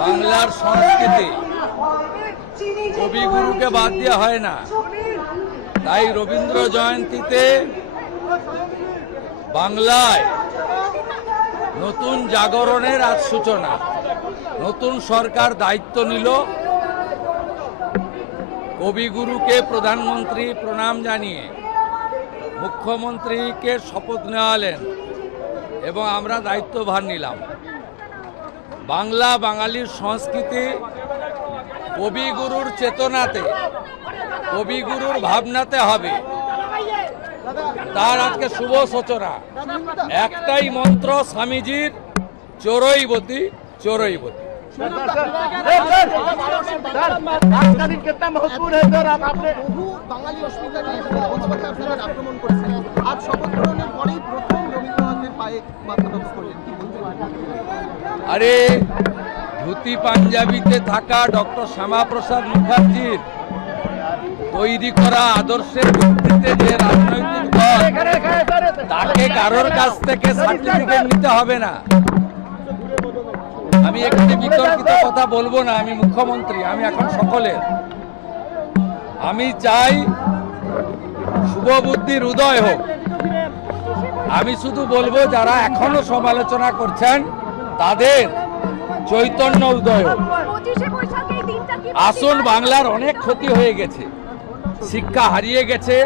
বাংলার সংস্কৃতি কবিগুরুকে বাদ দেওয়া হয় না। তাই রবীন্দ্র জয়ন্তীতে বাংলায় নতুন জাগরণের আজ সূচনা। নতুন সরকার দায়িত্ব নিল, কবিগুরুকে প্রধানমন্ত্রী প্রণাম জানিয়ে মুখ্যমন্ত্রীকে শপথ নেওয়ালেন এবং আমরা দায়িত্বভার নিলাম। বাংলা বাঙালির সংস্কৃতি কবিগুরুর চেতনাতে, কবিগুরুর ভাবনাতে হবে, তার আজকে শুভ সূচনা। একটাই মন্ত্র স্বামীজির, চোরইবতী চোরইবতী। আরে ধুতি পাঞ্জাবিতে থাকা ডক্টর শ্যামাপ্রসাদ মুখার্জির তৈরি করা আদর্শের ভিত্তিতে যে রাজনৈতিক দল, তাকে কারোর কাছ থেকে সার্টিফিকেট নিতে হবে না। আমি এখানে বিতর্কিত কথা বলবো না, আমি মুখ্যমন্ত্রী, আমি এখন সকলের। আমি চাই শুভবুদ্ধির উদয় হোক। আমি শুধু বলবো যারা এখনো সমালোচনা করছেন তাদের চৈতন্য উদয় হোক। আসুন, বাংলার অনেক ক্ষতি হয়ে গেছে, শিক্ষা হারিয়ে গেছে,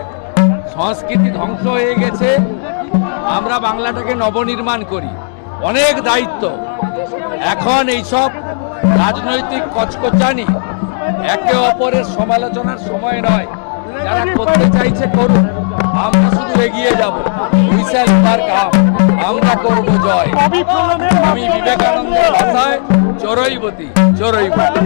সংস্কৃতি ধ্বংস হয়ে গেছে। আমরা বাংলাটাকে নবনির্মাণ করি, অনেক দায়িত্ব। এখন এইসব রাজনৈতিক কচকচানি, একে অপরের সমালোচনার সময় নয়। যারা করতে চাইছে করুন, আমরা শুধু এগিয়ে যাব। আমরা করব জয়। আমি বিবেকানন্দের ভাষায় চোরইবতী চোরইবতী।